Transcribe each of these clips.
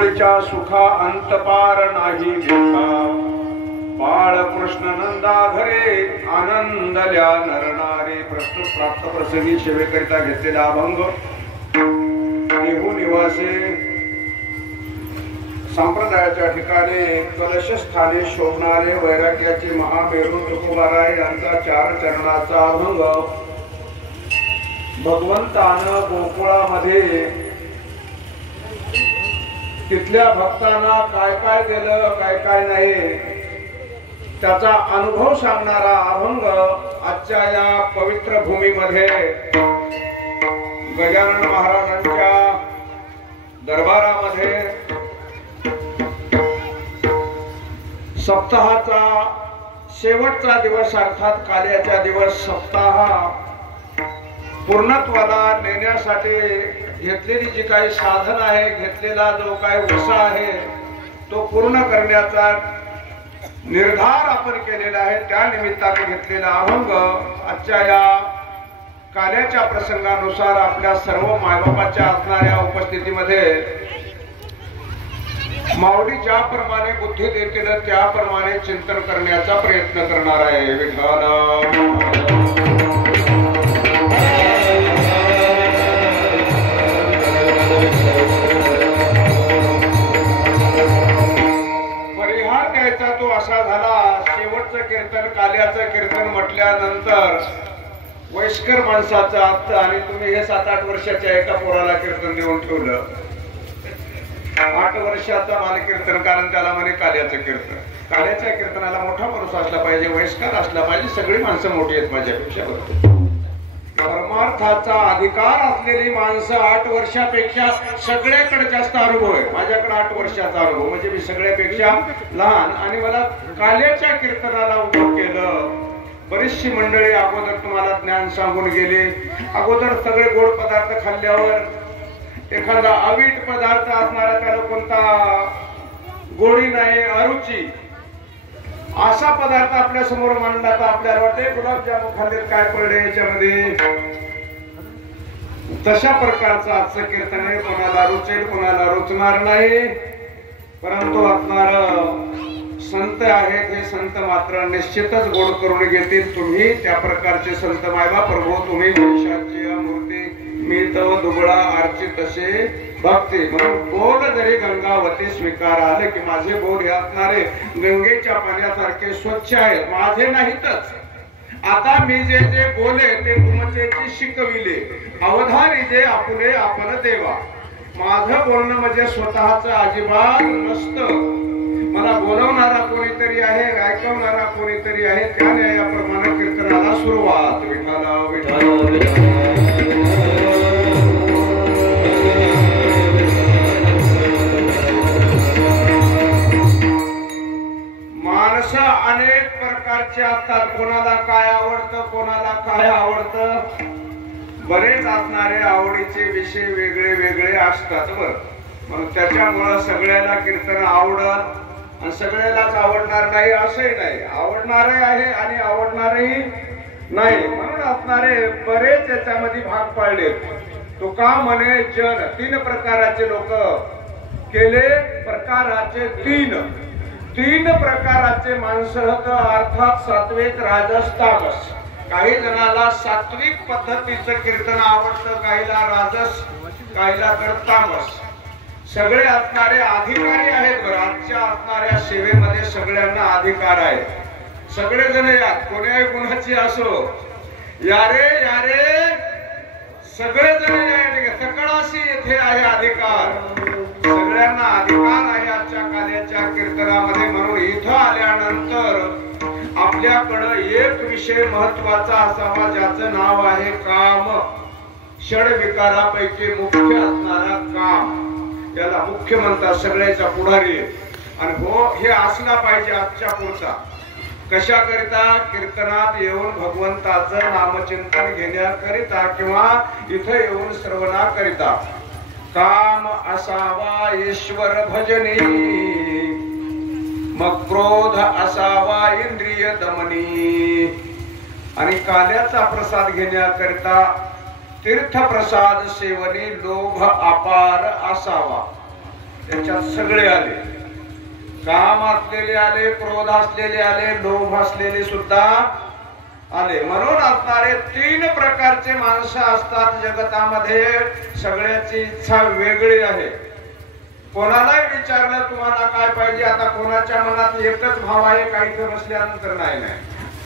सुखा अंतपार नाही लेखा बाळ कृष्ण नंदा घरे आनंदल्या नरनारे प्रस्तुत प्राप्त प्रसंगी सेवेकरिता घेतलेला अभंग देहू निवासे संप्रदायाच्या ठिकाणी कलश स्थाने शोभणारे वैराग्याचे महामेरू तुकोबाराय यांचा 4 चरणाचा अभंग भगवंतानं गोकुळामध्ये तिथल्या भक्तांना काय काय दिलं काय काय नाही त्याचा अनुभव सांगणारा अभंग आजच्या या पवित्र भूमीमध्ये गजानन महाराजांच्या दरबारामध्ये सप्ताहाचा शेवटचा दिवस अर्थात काल्याचा दिवस सप्ताह पूर्णत्वाला नेण्यासाठी घेतलेली जी काही साधन आहे घेतलेला जो काही उत्साह आहे तो पूर्ण करण्याचा निर्धार आपण केलेला आहे त्या निमित्ताने घेतलेला अभंग आजच्या या काल्याच्या प्रसंगानुसार आपल्या सर्व मायबापाच्या असणाऱ्या उपस्थितीमध्ये माऊली ज्याप्रमाणे बुद्धी देतील त्याप्रमाणे चिंतन करण्याचा प्रयत्न करणार आहे. विठ्ठल तो असा झाला शेवटचं कीर्तन काल्याचं कीर्तन म्हटल्यानंतर वयस्कर माणसाचा अर्थ आणि तुम्ही हे 7-8 वर्षाच्या एका पोराला कीर्तन देऊन ठेवलं 8 वर्षाचा बालकीर्तन कारण त्याला म्हणे काल्याचं कीर्तन. काल्याच्या कीर्तनाला मोठा माणूस असला पाहिजे वयस्कर असला पाहिजे सगळी माणसं मोठी आहेत माझ्यापेक्षा. परमार्थाचा अधिकार असलेली माणसं 8 वर्षापेक्षा सगळ्याकडे जास्त अनुभव आहे. माझ्याकडे 8 वर्षाचा अनुभव म्हणजे मी सगळ्यापेक्षा लहान आणि मला काल्याच्या कीर्तनाला उभं केलं. बरीचशी मंडळी अगोदर तुम्हाला ज्ञान सांगून गेले. अगोदर सगळे गोड पदार्थ खाल्ल्यावर एखादा अवीट पदार्थ असणारा त्याला कोणता गोडी नाही अरुची असा पदार्थ आपल्या समोर मांडला तर आपल्याला वाटते गुलाबजामुन खाल्ले काय पडले याच्यामध्ये. तशा प्रकारचं आजचं कीर्तन आहे. कोणाला रुचेल कोणाला रुचणार नाही परंतु असणार संत आहेत हे संत मात्र निश्चितच गोड करून घेतील. तुम्ही त्या प्रकारचे संत मायबा प्रभू तुम्ही वैशाची मूर्ती मी तव दुबळा अर्चित तसे भक्ती म्हणून बोल जरी गंगावती स्वीकार आले की माझे बोल हे असणारे गंगेच्या पाण्यासारखे स्वच्छ आहेत माझे नाहीतच. आता मी जे जे बोले ते तुमचे शिकविले अवधारी जे आपुले आपण देवा. माझं बोलणं म्हणजे स्वतःच अजिबात नसतं. मला बोलवणारा कोणीतरी आहे ऐकवणारा कोणीतरी आहे त्याने याप्रमाणे कीर्तनाला सुरुवात. विठाला विठाला अनेक प्रकारचे असतात. कोणाला काय आवडतं कोणाला काय आवडतं. बरेच असणारे आवडीचे विषय वेगळे वेगळे असतात बरं. म्हणून त्याच्यामुळं सगळ्याला कीर्तन आवडत आणि सगळ्यालाच आवडणार नाही असंही नाही. आवडणारे आहे आणि आवडणारही नाही म्हणून असणारे बरेच याच्यामध्ये भाग पाडले. तुका म्हणे जन 3 प्रकाराचे लोक केले. प्रकाराचे 3 प्रकाराचे माणसं अर्थात सात्विक राजस तामस. काही जणाला सात्विक पद्धतीचं कीर्तन आवडतं काहीला राजस काहीला तर तामस. सगळे असणारे अधिकारी आहेत बरं. आजच्या असणाऱ्या सेवेमध्ये सगळ्यांना अधिकार आहे. सगळेजण या कोण्याही गुणाची असो यारे यारे सगळेजण या सकळाशी येथे आहे अधिकार. सगळ्यांना अधिकार आहे आजच्या काल्याच्या कीर्तनामध्ये. म्हणून इथं आल्यानंतर आपल्याकडं एक विषय महत्वाचा असावा ज्याचं नाव आहे काम. षड विकारापैकी मुख्य असणारा काम याला मुख्य म्हणतात सगळ्याच्या पुढारी. आणि हो हे असला पाहिजे आजच्या पुढचा. कशा करिता कीर्तनात येऊन भगवंताचं नामचिंतन घेण्याकरिता किंवा इथं येऊन श्रवणाकरिता काम असावा ईश्वर भजनी मग क्रोध असावा इंद्रिय दमनी. आणि काल्याचा प्रसाद घेण्याकरिता तीर्थप्रसाद सेवनी लोभ अपार असावा. त्याच्यात सगळे आले, काम असलेले आले, क्रोध असलेले आले, लोभ असलेले सुद्धा आले. म्हणून असणारे 3 प्रकारचे माणसं असतात जगतामध्ये. सगळ्याची इच्छा वेगळी आहे. कोणालाही विचारलं तुम्हाला काय पाहिजे, आता कोणाच्या मनात एकच भाव आहे, काही बसल्यानंतर नाही.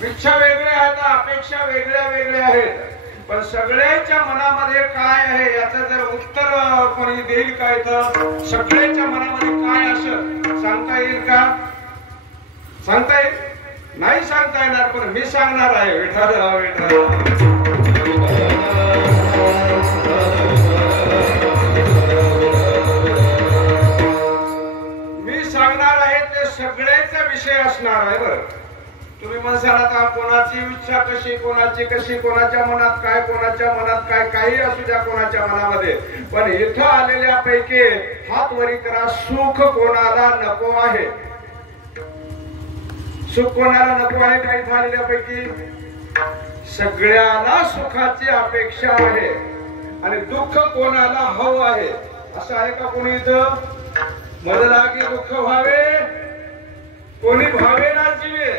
इच्छा वेगळ्या आहेत, अपेक्षा वेगळ्या आहेत, पण सगळ्यांच्या मनामध्ये काय आहे याचं जर उत्तर कोणी देईल काय, तर सगळ्यांच्या मनामध्ये काय असं सांगता येईल का? सांगता येईल? नाही सांगता येणार, पण मी सांगणार आहे. विठ्ठल विठ्ठल मी सांगणार आहे, ते सगळ्याचा विषय असणार आहे. बरं, तुम्ही म्हणसाल आता कोणाची इच्छा कशी, कोणाची कशी, कोणाच्या मनात काय, कोणाच्या मनात काय, काही असू द्या कोणाच्या मनामध्ये, पण इथं आलेल्या पैकी हात वरी करा, सुख कोणाला नको आहे? सुख कोणाला नको आहे? काही झालेल्या पैकी सगळ्याला सुखाची अपेक्षा आहे. आणि दुःख कोणाला हवं आहे? असं आहे का कोणी इथं? मला की दुःख व्हावे, कोणी भावे ना जीवे,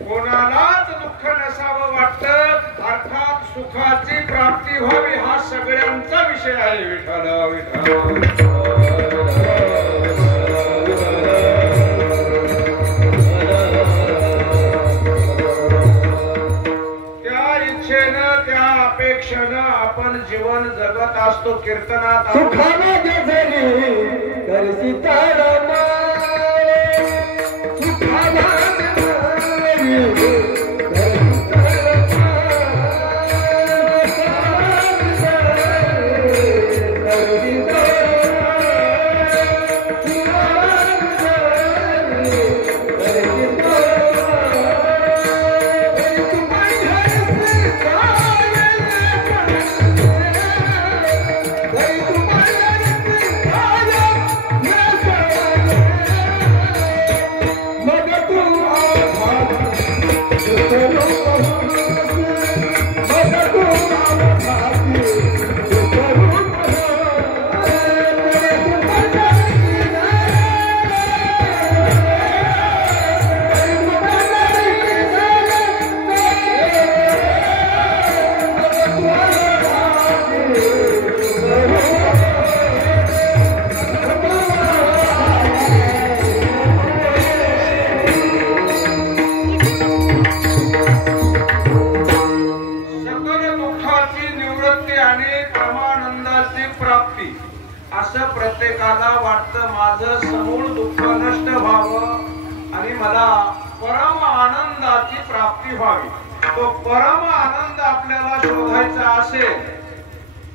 कोणालाच दुःख नसावं वाटतं, अर्थात सुखाची प्राप्ती व्हावी, हा सगळ्यांचा विषय आहे. विठ्ठल विठ्ठल त्या इच्छेनं, त्या अपेक्षेनं आपण जीवन जगत असतो. कीर्तनात सुखाला जरी करसी तारमा, सुखाला असं प्रत्येकाला वाटतं, माझं समूळ दुःख नष्ट व्हावं आणि मला परम आनंदाची प्राप्ती व्हावी. तो परम आनंद आपल्याला शोधायचा असेल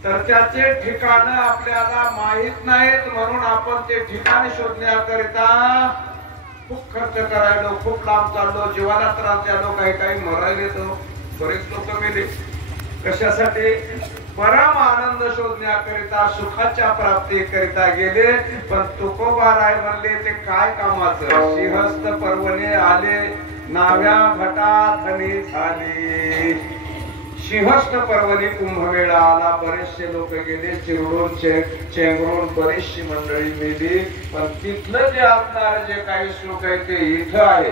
तर त्याचे ठिकाण आपल्याला माहित नाहीत. म्हणून आपण ते ठिकाण शोधण्याकरिता खूप खर्च करायलो, खूप लांब चाललो, जीवाला त्रास द्यालो, काही मरायले, तो बरेच लोक मेले. कशासाठी? परम आनंद शोधण्याकरिता, सुखाच्या प्राप्तीकरिता गेले. पण तुकोबाराय म्हणले ते काय कामाचं? सिंहस्थ पर्वणे आले, नाव्या भटा धनी झाली. सिंहस्थ पर्वणी कुंभमेळा आला, बरेचसे लोक गेले, चिरडून चेंगरून बरीचशी मंडळी मेली. पण तिथलं जे असणार जे काही सुख आहे ते इथं आहे.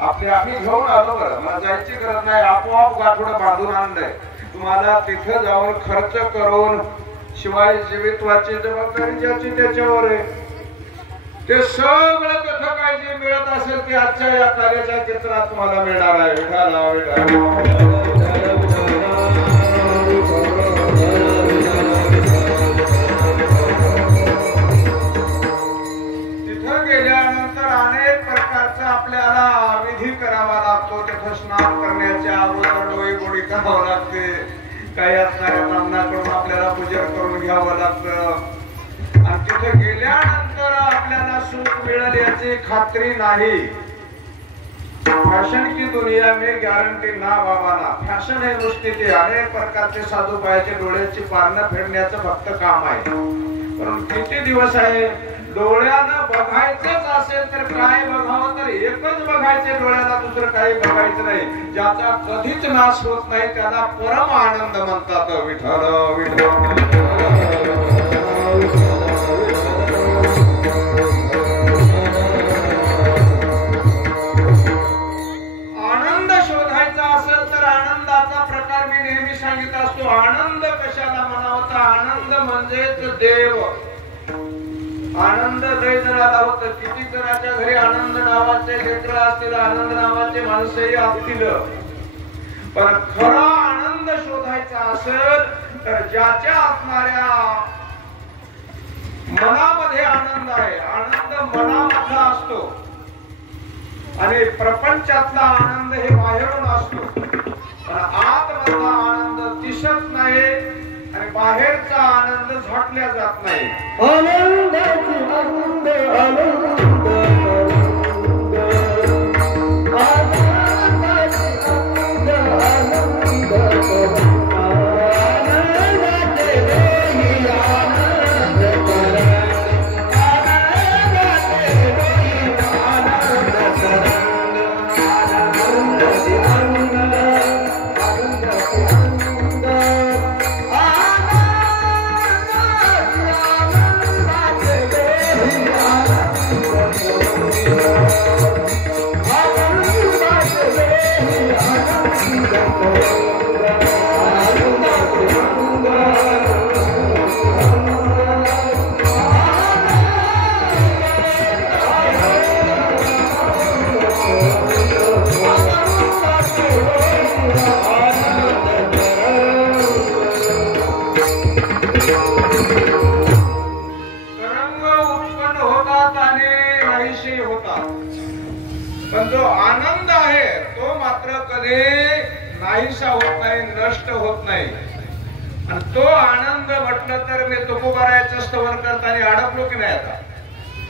आम्ही घेऊन आलो. बरं, मला जायची गरज नाही, आपोआप गाठोडं बांधून आणलंय. तुम्हाला तिथं जाऊन खर्च करून, शिवाय जीवितवाची जबाबदारी ज्याची त्याच्यावर आहे, ते सगळं तिथं काय जे मिळत असेल ते आजच्या या कार्याच्या चित्रात तुम्हाला मिळणार आहे. विठाला तिथं गेल्यानंतर अनेक प्रकारचा आपल्याला विधी करावा लागतो. तिथं स्नान करण्याच्या अगोदर डोई गोडी करावं लागते. काही असणाऱ्या ब्राह्मणाकडून आपल्याला पूजन करून घ्यावं लागतं. आणि तिथे गेल्यानंतर आपल्याला सुख मिळेल याची खात्री नाही. फॅशन की दुनिया में गॅरंटी ना बाबाला. फॅशन आहे नुसती, ते अनेक प्रकारचे साधू पायाचे डोळ्याची पारणं फेडण्याचं फक्त काम आहे. पण किती दिवस आहे? डोळ्यानं बघायचंच असेल तर काय बघावं? तर एकच बघायचे डोळ्याला, दुसरं काही बघायचं नाही. ज्याचा कधीच नाश होत नाही त्याला परम आनंद म्हणतात. विठ्ठल विठ्ठल आनंद लय जणाला होत. किती जणाच्या घरी आनंद नावाचे लेकरं असतील, आनंद नावाचे माणसंही असतील. पण खरा आनंद शोधायचा असेल तर ज्याच्या असणाऱ्या मनामध्ये आनंद आहे. आनंद मनामधला असतो आणि प्रपंचातला आनंद हे बाहेरून असतो. पण आतमधला आनंद दिसत नाही आणि बाहेरचा आनंद झाटल्या जात नाही. आनंदाची आनंद आनंद पण जो आनंद आहे तो मात्र कधी नाहीसा होत नाही, नष्ट होत नाही. आणि तो आनंद म्हटलं तर मी तुकोबारायचं स्तवन करताना अडकलो की नाही. आता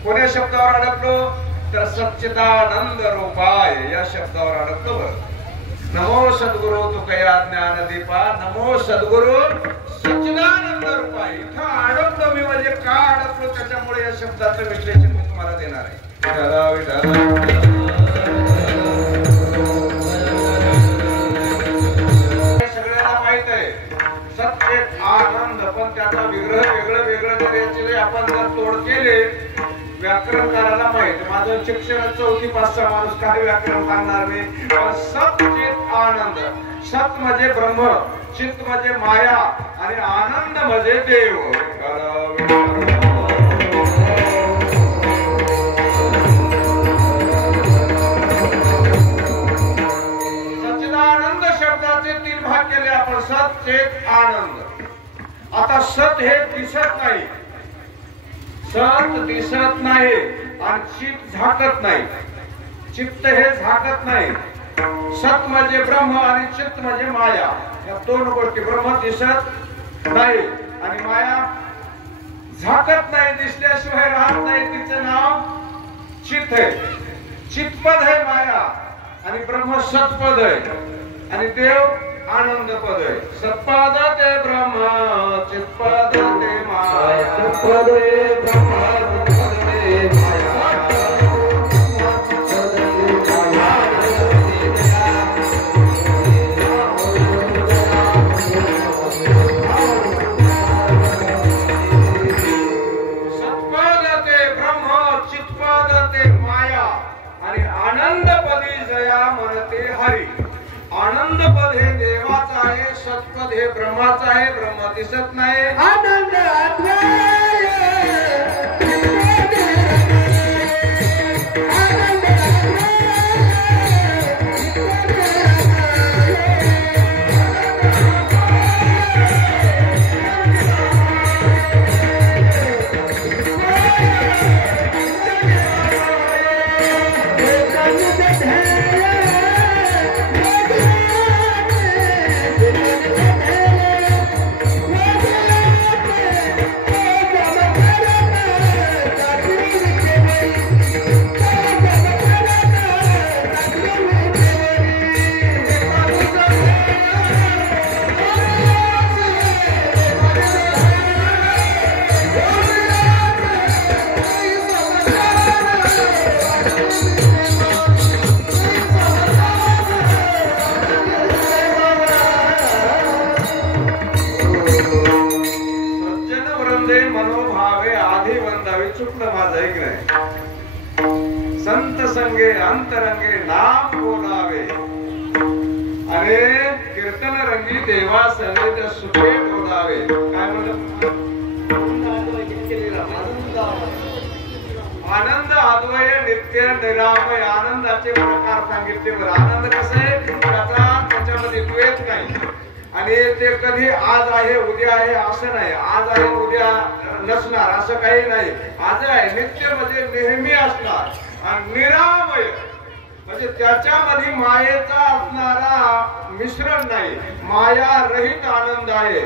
कोण्या शब्दावर अडकलो तर सच्चिदानंद रूपाय या शब्दावर अडकलो. नमो सद्गुरु तुकया ज्ञान दीपा, नमो सद्गुरु सच्चिदानंद रूपाय. इथं अडकलो मी, म्हणजे का अडकलो त्याच्यामुळे या शब्दाचं विश्लेषण मी तुम्हाला देणार आहे. सगळ्याला माहित आहे सत्य आनंद, पण त्याचा विग्रह वेगळं वेगळं जर आपण जर तोड केले, व्याकरणकाराला माहित. माझं शिक्षण 4थी 5चा माणूस काही व्याकरण सांगणार नाही. पण सत चित आनंद. सत म्हणजे ब्रह्म, चित म्हणजे माया आणि आनंद म्हणजे देव. केले आपण सत चेत आनंद. आता सत हे दिसत नाही, सत दिसत नाही आणि चित्त झाकत नाही. चित्त हे झाकत नाही. सत म्हणजे ब्रह्म आणि चित्त म्हणजे माया. या दोन गोष्टी. ब्रह्म दिसत नाही आणि माया झाकत नाही, दिसल्याशिवाय राहत नाही. तिचं नाव चित्त आहे. चित्तपद आहे माया आणि ब्रह्म सत्पद आहे आणि देव आनंद पद आहे. सत्पद ते ब्रह्म, चित्पद ते माया. सत्पद ते ब्रह्म, चित्पद ते माया. सत्पद ते ब्रह्म, चित्पद ते माया आणि आनंदपदी जया म्हणते हरी. आनंदपद हे देवाचं आहे, सत्पद हे ब्रह्माचं आहे. ब्रह्म दिसत नाही. आनंद संत संगे अंतरंगे नाम बोलावे अरे कीर्तन रंगी देवा समेत सुखे बोलावे. काय म्हणलं? आनंद अद्वय नित्य निरामय आनंदाचे प्रकार सांगितले बरं. आनंद कसं आहे त्याच्यामध्ये द्वैत नाही आणि ते कधी आज आहे उद्या आहे असं नाही. आज आहे उद्या नसणार असं काही नाही. आज आहे नित्य म्हणजे नेहमी असणार. आणि निरामय म्हणजे त्याच्यामध्ये मायेचा असणारा मिश्रण नाही. माया रहित आनंद आहे.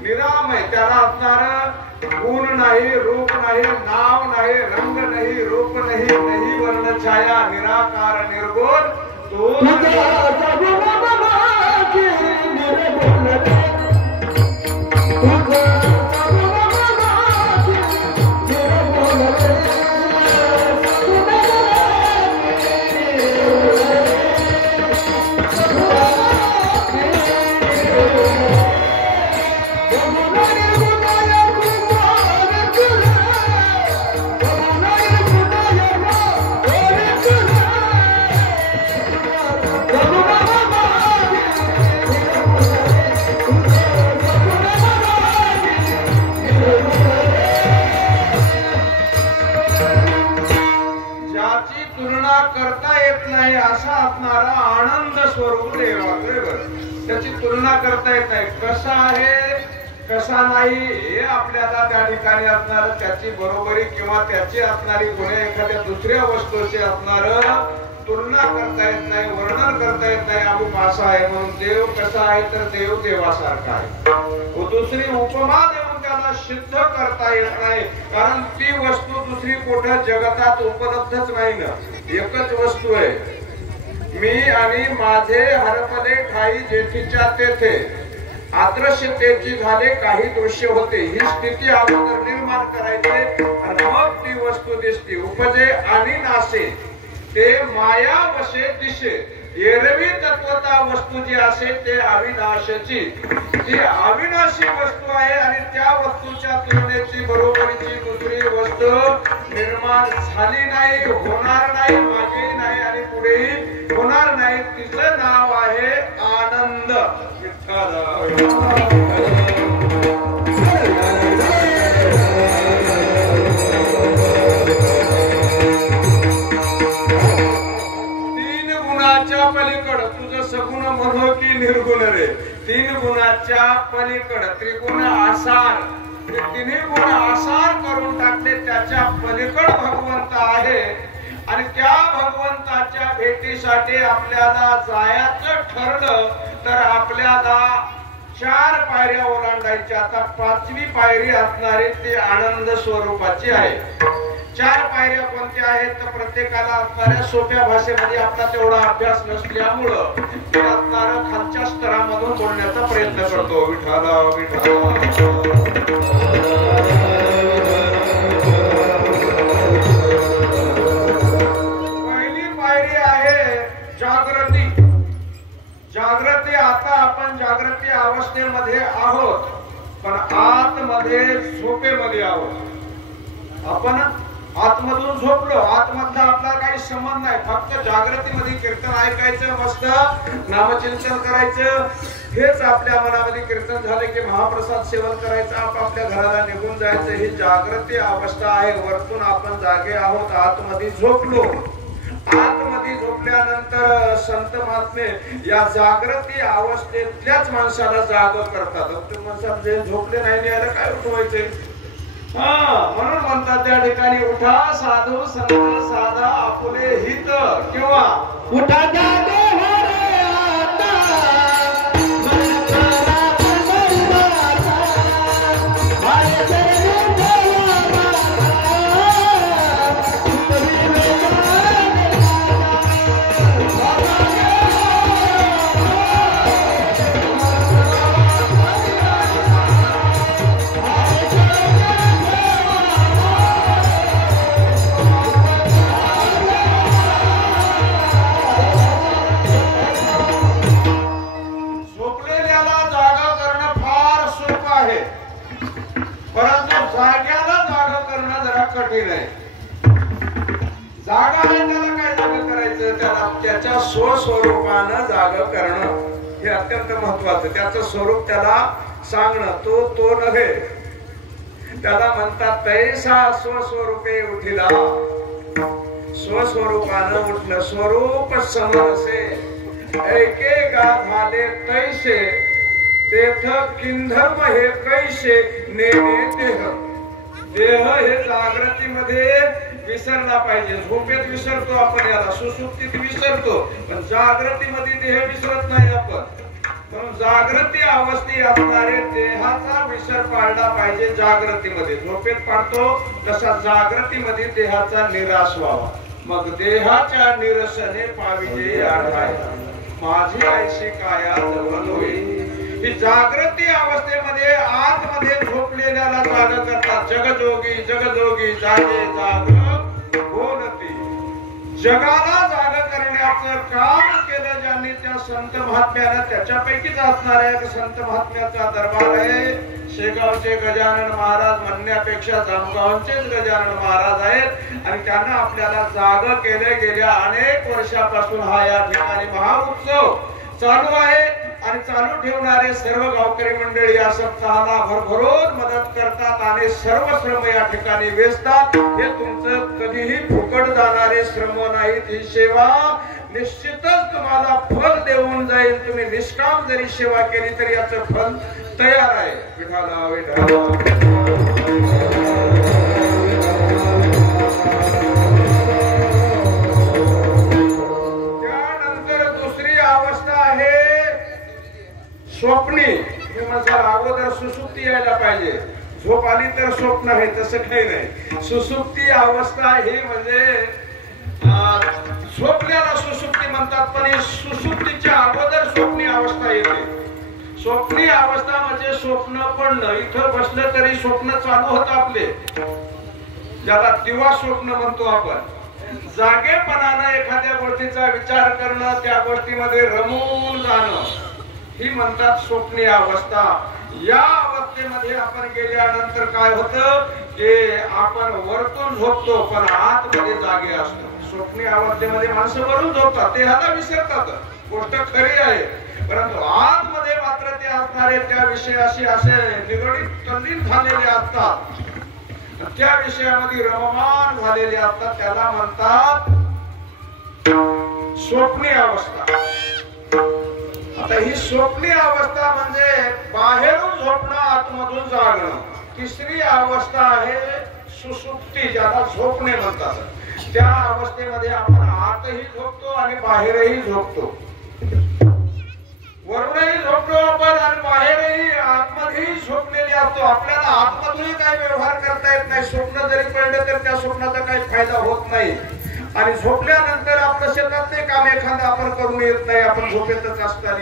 निरामय त्याला असणार गुण नाही रूप नाही नाव नाही रंग नाही रूप नाही नाही वर्ण छाया निराकार निर्गुण तो असा असणारा आनंद स्वरूप देवाचं त्याची तुलना करता येत नाही. कसा आहे कसा नाही हे आपल्याला त्या ठिकाणी असणार त्याची बरोबरी किंवा त्याची असणारी गुणे एखाद्या दुसऱ्या वस्तूची असणार तुलना करता येत नाही वर्णन करता येत नाही. अमुक असा आहे म्हणून देव कसा आहे तर देव देवासारखा आहे. दुसरी उपमा देऊन त्याला सिद्ध करता येत नाही कारण ती वस्तू दुसरी कुठं जगतात उपलब्धच नाही ना. एकच वस्तू आहे. मी आणि माझे हरपले ठाई जेथीच्या तेथे आदृश्यतेची झाले काही दृश्य होते. ही स्थिती अगोदर निर्माण करायचे आणि मग ती वस्तू दिसते. उपजे आणि नासे ते माया वशे दिशे. एरवी तत्वता वस्तू जी असे ते अविनाशाची ती अविनाशी वस्तू आहे आणि त्या वस्तूच्या तुलनेची बरोबरीची दुसरी वस्तू निर्माण झाली नाही होणार नाही मागेही नाही आणि पुढेही होणार नाही. तिचं नाव आहे आनंद. तीन गुणाच्या पलीकड तुझं सगुण म्हणो की निर्गुण रे. तीन गुणाच्या पलीकड त्रिगुण आसार तिन्ही गुण आसार करून टाकले. त्याच्या पलीकड भगवंत आहे आणि त्या भगवंताच्या भेटीसाठी आपल्याला जायचं ठरलं तर आपल्याला 4 पायऱ्या ओलांडायच्या. आता 5वी पायरी असणारी ती आनंद स्वरूपाची आहे. 4 पायऱ्या कोणत्या आहेत तर प्रत्येकाला असणाऱ्या सोप्या भाषेमध्ये आपला तेवढा अभ्यास नसल्यामुळं ते असणाऱ्या खालच्या स्तरामधून बोलण्याचा प्रयत्न करतो. विठाला विठाला जागृती. आता आपण जागृती अवस्थेमध्ये आहोत पण आतमध्ये झोपेमध्ये आहोत. आपण आतमधून झोपलो. आतमधला आपला काही संबंध नाही. फक्त जागृतीमध्ये कीर्तन ऐकायचं मस्त नामचिंतन करायचं हेच आपल्या मनामध्ये कीर्तन झाले की महाप्रसाद सेवन करायचं आपापल्या घराला निघून जायचं. ही जागृती अवस्था आहे. वरतून आपण जागे आहोत आतमध्ये झोपलो. आतमध्ये झोपल्यानंतर संत महात्मे या जागृती अवस्थेतल्याच माणसाला जाग करतात. माणसाला जे झोपले नाही याला काय उठवायचे. म्हणून म्हणतात त्या ठिकाणी उठा साधू संत साधा आपुले हित किंवा उठा जागे कठीण आहे. जागा आहे त्याला काय जाग करायचं त्याला त्याच्या स्वस्वरूपानं जाग करणं हे अत्यंत महत्वाचं. त्याचं स्वरूप त्याला सांगणं तो नव्हे. त्याला म्हणतात तैसा स्वस्वरूपे उठिला स्वस्वरूपानं उठणं स्वरूप समरसे ऐके गा झाले तैसे तेथ किंधर्म हे कैसे नेणे देह देह हे जागृतीमध्ये विसरला पाहिजे. झोपेत विसरतो आपण, याला सुसुप्तीत विसरतो, पण जागृतीमध्ये देह विसरत नाही आपण. म्हणून जागृती अवस्थेत असणारे देहाचा विसर पाळला पाहिजे. जागृतीमध्ये झोपेत पाडतो तसा जागृतीमध्ये देहाचा निराश व्हावा. मग देहाच्या निरसने पाविजे आढाय माझी ऐशी काया जवळ होईल. ही जागृती अवस्थेमध्ये आतमध्ये झोपलेल्याला जाग करतात. जगजोगी जगजोगी जागे जाग बोलती. जगाला जाग करण्याचं काम केलं ज्यांनी त्या संत महात्म्यानं, त्याच्यापैकीच असणाऱ्या एक संत महात्म्याचा दरबार आहे. शेगावचे गजानन महाराज म्हणण्यापेक्षा जामगावचेच गजानन महाराज आहेत आणि त्यांना आपल्याला जाग केले. गेल्या अनेक वर्षापासून हा या ठिकाणी महाउत्सव चालू आहे आणि चालू ठेवणारे सर्व गावकरी मंडळी या सप्ताहाला भरभरून मदत करतात आणि सर्व श्रम या ठिकाणी वेचतात. हे तुमचं कधीही फुकट जाणारे श्रम नाहीत. ही सेवा निश्चितच तुम्हाला फल देऊन जाईल. तुम्ही निष्काम जरी सेवा केली तरी याचं फल तयार आहे. विठाला विठाला. स्वप्नी अगोदर सुसुप्ती यायला पाहिजे. झोप आली तर स्वप्न आहे तसं काही नाही. सुसुप्ती अवस्था ही म्हणजे झोपल्याला सुसुप्ती म्हणतात, पण सुसुप्तीच्या अगोदर स्वप्नी अवस्था येते. स्वप्नी अवस्था म्हणजे स्वप्न पडणं. इथं बसलं तरी स्वप्न चालू होत आपले, ज्याला दिवा स्वप्न म्हणतो आपण. जागेपणानं एखाद्या गोष्टीचा विचार करणं, त्या गोष्टीमध्ये रमून जाणं, ही म्हणतात स्वप्नी अवस्था. या अवस्थेमध्ये आपण गेल्यानंतर काय होतं की आपण वरतून झोपतो पण आतमध्ये जागे असतो. स्वप्नी अवस्थेमध्ये माणसं वरून झोपतात, ते ह्याला विसरतात, गोष्ट खरी आहे. परंतु आतमध्ये मात्र ते असणारे त्या विषयाशी असे निगडीत तल्लीन झालेले असतात, त्या विषयामध्ये रममान झालेले असतात. त्याला म्हणतात स्वप्नी अवस्था. आता ही स्वप्नी अवस्था म्हणजे बाहेरून झोपणं, आतमधून जागणं. तिसरी अवस्था आहे सुसुप्ती, ज्याला झोपणे म्हणतात. त्या अवस्थेमध्ये आपण आतही झोपतो आणि बाहेरही झोपतो. वरूनही झोपतो आपण आणि बाहेरही आतमध्येही झोपलेले असतो. आपल्याला आतमधूनही काही व्यवहार करता येत नाही. स्वप्न जरी पडलं तर त्या स्वप्नाचा काही फायदा होत नाही. आणि झोपल्यानंतर आपलं शेतातले काम एखादं आपण करून येत नाही, आपण झोपेतच असताना.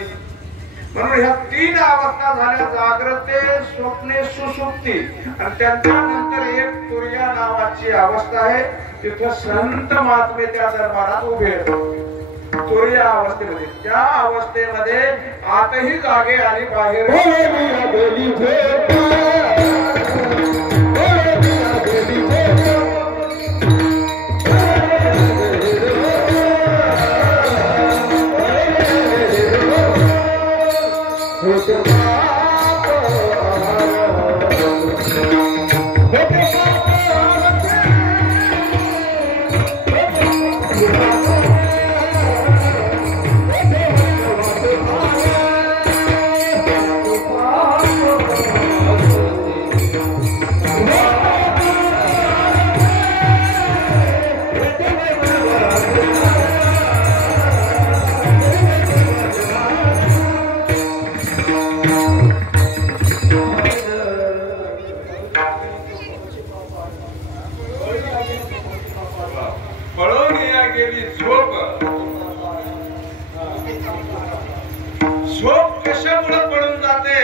म्हणून ह्या तीन अवस्था झाल्या, जागृते, स्वप्ने, सुसुप्ती. आणि त्यानंतर एक तुर्या नावाची अवस्था आहे. तिथं संत महात्मे त्या दरबारात उभे आहेत तुर्या अवस्थेमध्ये. त्या अवस्थेमध्ये आतही जागे आणि बाहेर झोप कशामुळे पडून जाते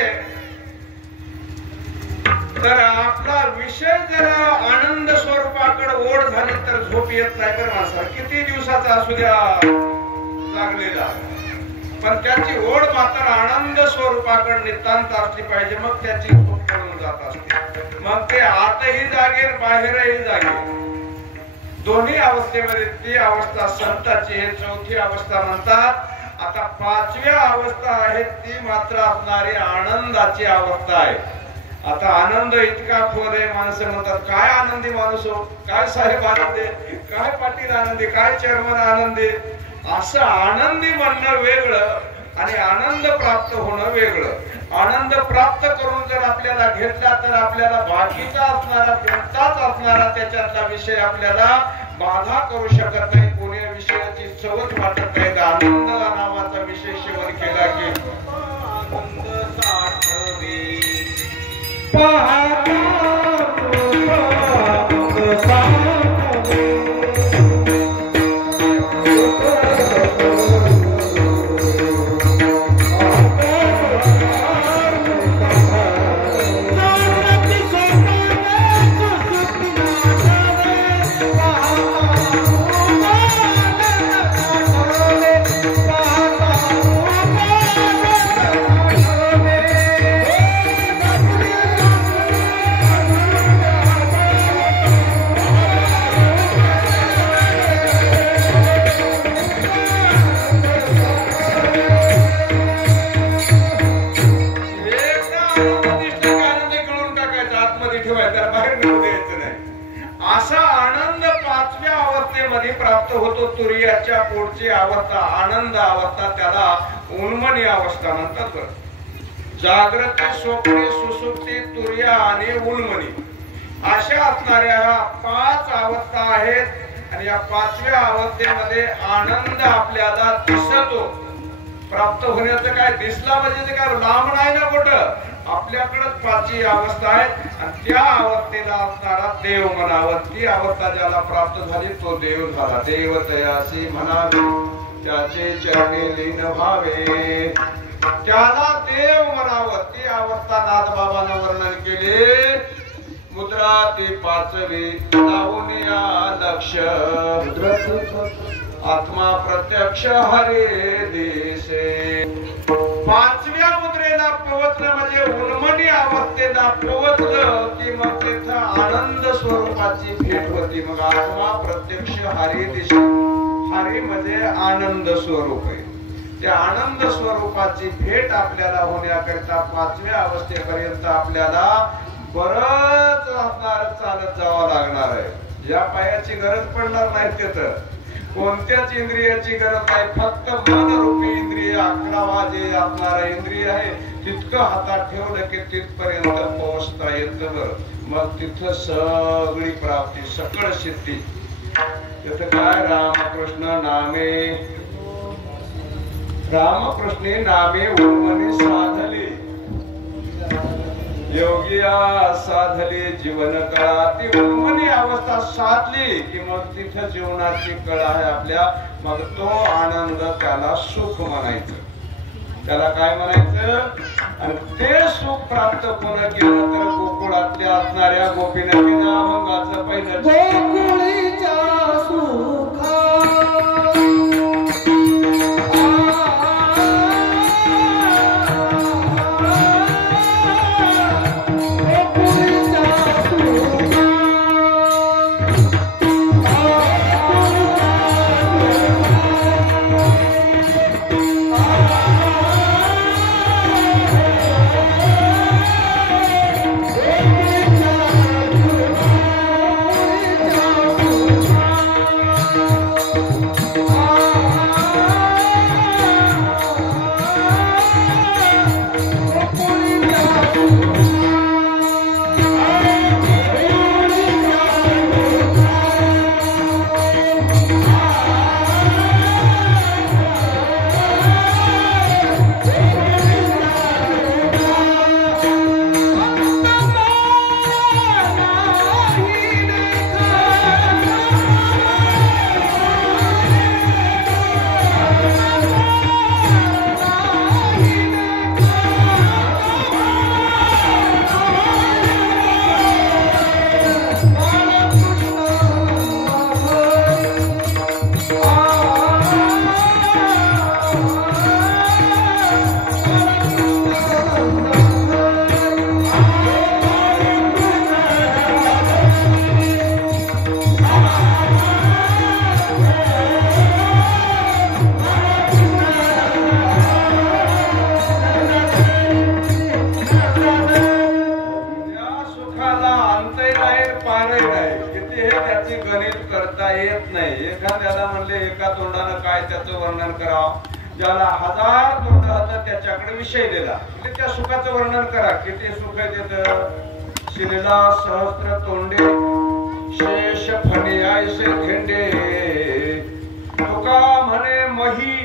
तर आपला विषय जर आनंद स्वरूपाकडे ओढ झाली तर झोप येत नाही. तर माणसाला किती दिवसाचा असू द्या लागलेला, पण त्याची ओढ मात्र आनंद स्वरूपाकडे नितांत असली पाहिजे. मग त्याची झोप पडून जात असते. मग ते आतही जागेल बाहेरही जागेल. दोन्ही अवस्थेमध्ये ती अवस्था संताची हे चौथी अवस्था म्हणतात. आता पाचव्या अवस्था आहे ती मात्र असणारी आनंदाची अवस्था आहे. आता आनंद इतका खोल आहे, माणसं म्हणतात काय आनंदी माणूस हो, काय साहेब आनंदी, काय पाटील आनंदी, काय चेअरमन आनंदी. असं आनंदी म्हणणं वेगळं आणि आनंद प्राप्त होणं वेगळं. आनंद प्राप्त करून जर आपल्याला घेतला तर आपल्याला बाकीचा असणारा कोणताच असणारा त्याच्यातला विषय आपल्याला बाधा करू शकत नाही. कोणी विषयाची सवत वाटत नाही. आनंद नावाचा विषय सेवन केला की आनंद साठवे प्राप्त होतो. तुर्याच्या पोटची अवस्था आनंद अवस्था, त्याला उन्मनी अवस्था म्हणतात. जागृती, स्वप्ने, सुसुप्ती, तुर्या आणि उन्मनी अशा असणाऱ्या 5 अवस्था आहेत. आणि या 5व्या अवस्थेमध्ये आनंद आपल्याला दिसतो. प्राप्त होण्याचं काय दिसला म्हणजे ते काय लांब नाही ना कुठं, आपल्याकडे 5ही अवस्था आहे. आणि त्या अवस्थेला असणारा देव म्हणावं. ती अवस्था ज्याला प्राप्त झाली तो देव झाला. देव तयासी म्हणावे, त्याचे चरणी लीन व्हावे, त्याला देव म्हणावं. ती अवस्था नाथबाबांना वर्णन केले. मुद्रा ती 5वी लावून या लक्ष, आत्मा प्रत्यक्ष हरे दिसे. 5व्या मुद्रेला पोहोचलं म्हणजे उन्मनी अवस्थेला पोहोचलं की मग तिथं आनंद स्वरूपाची भेट होती. मग आत्मा प्रत्यक्ष हरे दिसे. हरे म्हणजे आनंद स्वरूप आहे. त्या आनंद स्वरूपाची भेट आपल्याला होण्याकरिता 5व्या अवस्थेपर्यंत आपल्याला बरंच असणार चालत जावं लागणार आहे. या पायाची गरज पडणार नाही. तिथं कोणत्याच इंद्रियाची गरज नाही. फक्त मनरूपी इंद्रिय 11वा जे असणारा इंद्रिय आहे तितकं हातात ठेवलं की तिथपर्यंत पोहोचता येतं. मग तिथं सगळी प्राप्ती, सकळ सिद्धी. तिथं काय रामकृष्ण नामे, रामकृष्णे नामे उन्मनी साधले, योगिया साधले जीवन कळा. ती उन्मनी अवस्था साधली की मग तिथं जीवनाची कळा आहे आपल्या. मग तो आनंद त्याला सुख म्हणायचं. त्याला काय म्हणायचं? आणि ते सुख प्राप्त कोण केलं तर गोकुळातल्या असणाऱ्या गोपीनाथींना अभंगाचं पहिलं गोकुळीच्या सुखा येत नाही. एखाद्याला म्हणले एका तोंडानं काय त्याचं वर्णन करावं, ज्याला 1000 तोंड होतं त्याच्याकडे विषय दिला, म्हणजे त्या सुखाचं वर्णन करा. किती सुख देत. शिरला सहस्त्र तोंडे शेष फणे ऐसे धेंडे, तुका म्हणे मही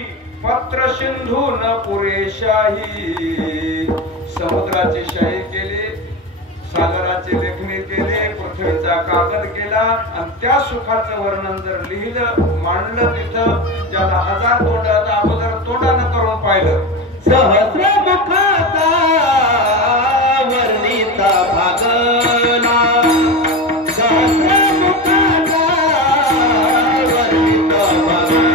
पत्र सिंधू न पुरेशाही. समुद्राची शाही केली, सागराची लेखणी केली, पृथ्वीचा कागद केला, आणि त्या सुखाचं वर्णन जर लिहिलं मांडलं तिथं, ज्याला 1000 तोंड अगोदर तोंडानं करून पाहिलं. सहस्र मुखाचा वर्णिता भागला, सहस्र मुखाचा वर्णिता भागला.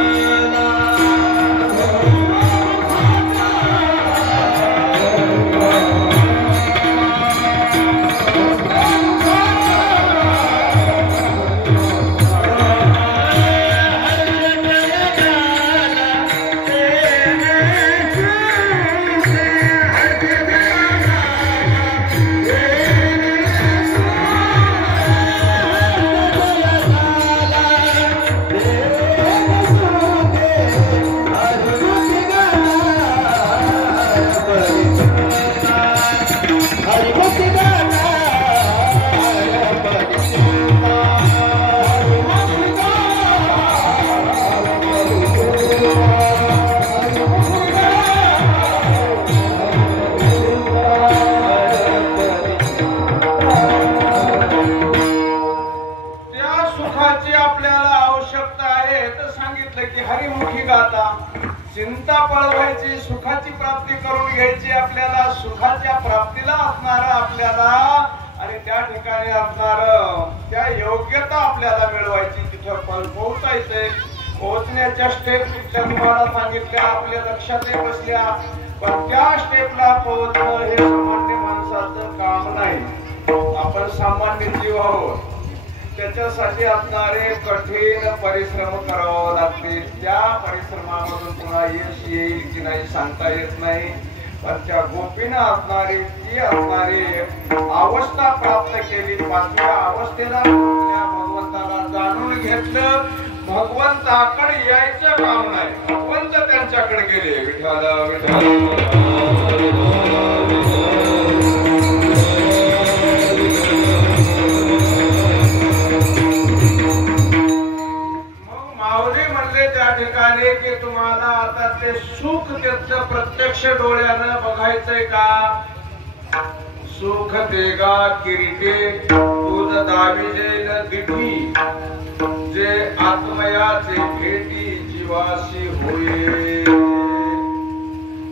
चिंता पळवायची, सुखाची प्राप्ती करून घ्यायची आपल्याला, सुखाच्या प्राप्तीला असणारा आपल्याला आणि त्या ठिकाणी असणार त्या योग्यता आपल्याला मिळवायची. तिथं पोहोचायचंय. पोहोचण्याच्या स्टेप तिथल्या तुम्हाला सांगितल्या, आपल्या लक्षातही बसल्या, पण त्या स्टेपला पोहोचणं हे सामान्य माणसाचं काम नाही. आपण सामान्य जीव आहोत. त्याच्यासाठी असणारे कठीण परिश्रम करावे लागतील. त्या परिश्रमामधून पुन्हा यश येईल की नाही सांगता येत नाही, पण त्या गोपीनं असणारी ती असणारी अवस्था प्राप्त केली. 5व्या अवस्थेला भगवंताला जाणून घेतलं. भगवंताकडे यायचं काम नाही, भगवंत त्यांच्याकडे गेले. विठ्ठल विठ्ठल ठिकाणी की तुम्हाला आता ते सुख त्याचं प्रत्यक्ष डोळ्यानं बघायचंय का? सुख देगा किरीटे तुझ दाविजेल दिठी, जे आत्मयाचे भेटी जीवाशी होईल.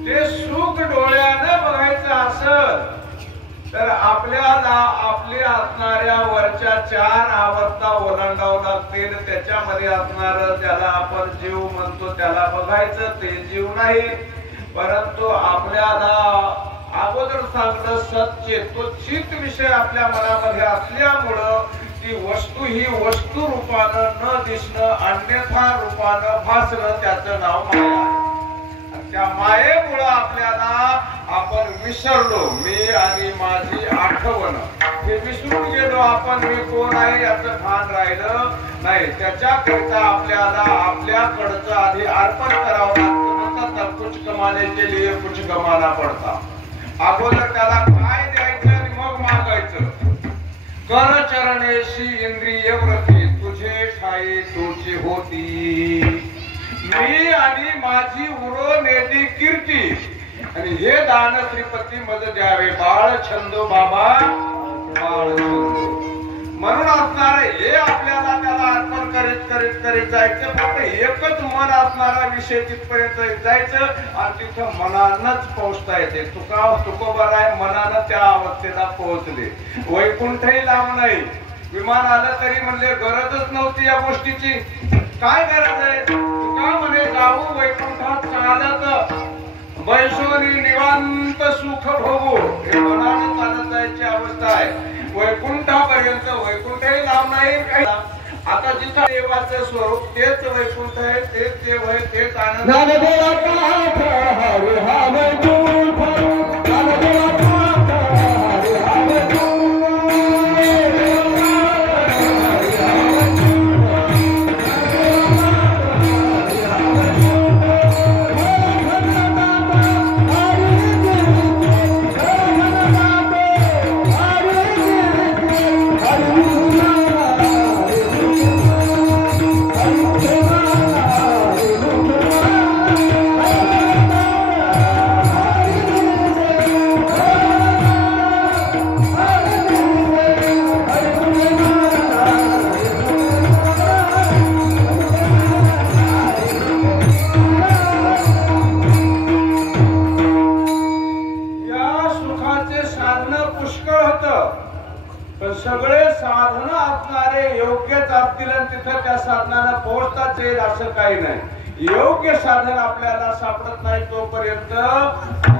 ते सुख डोळ्यानं बघायचं असं तर आपल्याला आपल्या असणाऱ्या वरच्या 4 अवस्था ओलांडावं लागतील. त्याच्यामध्ये असणार त्याला आपण जीव म्हणतो त्याला बघायचं, ते जीव नाही. परंतु आपल्याला अगोदर सांगलं सच्चे तो चित विषय आपल्या मनामध्ये असल्यामुळं ती वस्तू ही वस्तू रूपानं न दिसणं, अन्यथा रूपानं भासणं, त्याचं नाव माया. त्या मायेमुळं आपल्याला आपण विसरलो. मी आणि माझी आठवण हे विसरून गेलो. आपण मी कोण आहे याचं भान राहिलं नाही. त्याच्याकरिता आपल्याला आपल्याकडचं आधी अर्पण करावं लागतं. म्हणतात कुछ कमाने के लिए कुछ गमाना पडता. अगोदर त्याला काय द्यायचं आणि मग मागायचं. कर चरणेशी इंद्रिय व्रती तुझे ठाई तुझी होती, मी आणि माझी उरो नेदी कीर्ती, आणि हे दान श्रीपती मज द्यावे बाळ छंदो बाबा बाळ छंदो. म्हणून असणार हे आपल्याला त्याला अर्पण करीत करीत करीत जायचं. फक्त एकच मन असणारा विषय तिथपर्यंत जायचं आणि तिथं मनानच पोहोचता येते. तुकोबर आहे मनानं त्या अवस्थेला पोहोचले. वैकुंठही लांब नाही. विमान आलं तरी म्हणले गरजच नव्हती या गोष्टीची. काय गरज आहे? तुका म्हणे जाऊ वैकुंठात चालत, वैशोनी निवांत सुख भोगू. हे मनानं चालत जायची अवस्था आहे. वैकुंठापर्यंत वैकुंठही लांब नाही. आता जिथं देवाचं स्वरूप तेच वैकुंठ आहे, तेच देव आहे, तेच आनंद. येईल असं काही नाही. योग्य साधन आपल्याला सापडत नाही तोपर्यंत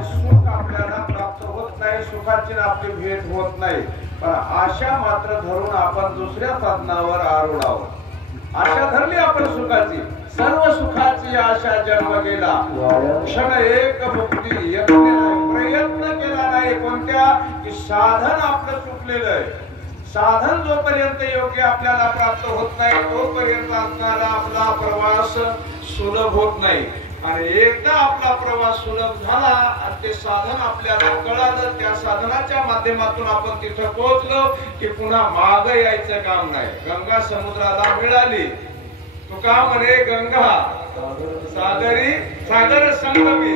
सुख आपल्याला प्राप्त होत नाही, सुखाची आपली भेट होत नाही. पण आशा मात्र धरून आपण दुसऱ्या साधनावर आरूढ आहोत. आशा धरली आपण सुखाची, सर्व सुखाची आशा जन्म गेला, क्षण एक मुक्ती यत्न नाही, प्रयत्न केला नाही कोणत्या की साधन आपलं चुकलेलं आहे. साधन जोपर्यंत योग्य आपल्याला प्राप्त होत नाही तोपर्यंत असणारा आपला प्रवास सुलभ होत नाही. आणि एकदा आपला प्रवास सुलभ झाला आणि ते साधन आपल्याला कळालं, त्या साधनाच्या माध्यमातून आपण तिथं पोहोचलो की पुन्हा माग यायचं काम नाही. गंगा समुद्राला मिळाली, तुका म्हणे गंगा सागरी सागर संगमी,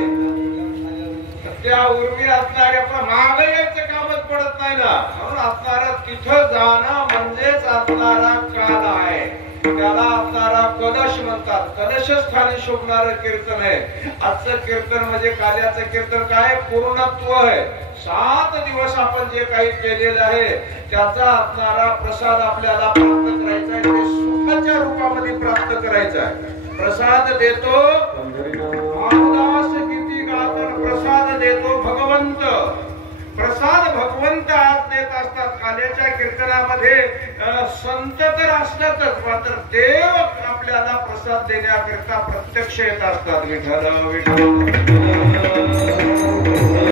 त्या उर्मी असणाऱ्या पण माग यायचं कामच पडत नाही ना. म्हणून असणारा तिथं जाणं म्हणजेच असणारा काल आहे, त्याला असणारा कलश म्हणतात. कलश स्थानी शोभणारं कीर्तन आहे आजचं कीर्तन. म्हणजे काल्याचं कीर्तन काय पूर्णत्व आहे. 7 दिवस आपण जे काही केलेलं आहे त्याचा असणारा प्रसाद आपल्याला प्राप्त करायचा आहे, ते सुखाच्या रूपामध्ये प्राप्त करायचा आहे. प्रसाद देतो मानदास किती गातन, प्रसाद देतो भगवंत. प्रसाद भगवंत आज देत असतात. काल्याच्या कीर्तनामध्ये संत तर असतातच, मात्र देव आपल्याला प्रसाद देण्याकरिता प्रत्यक्ष येत असतात. विठ्ठल विठ्ठल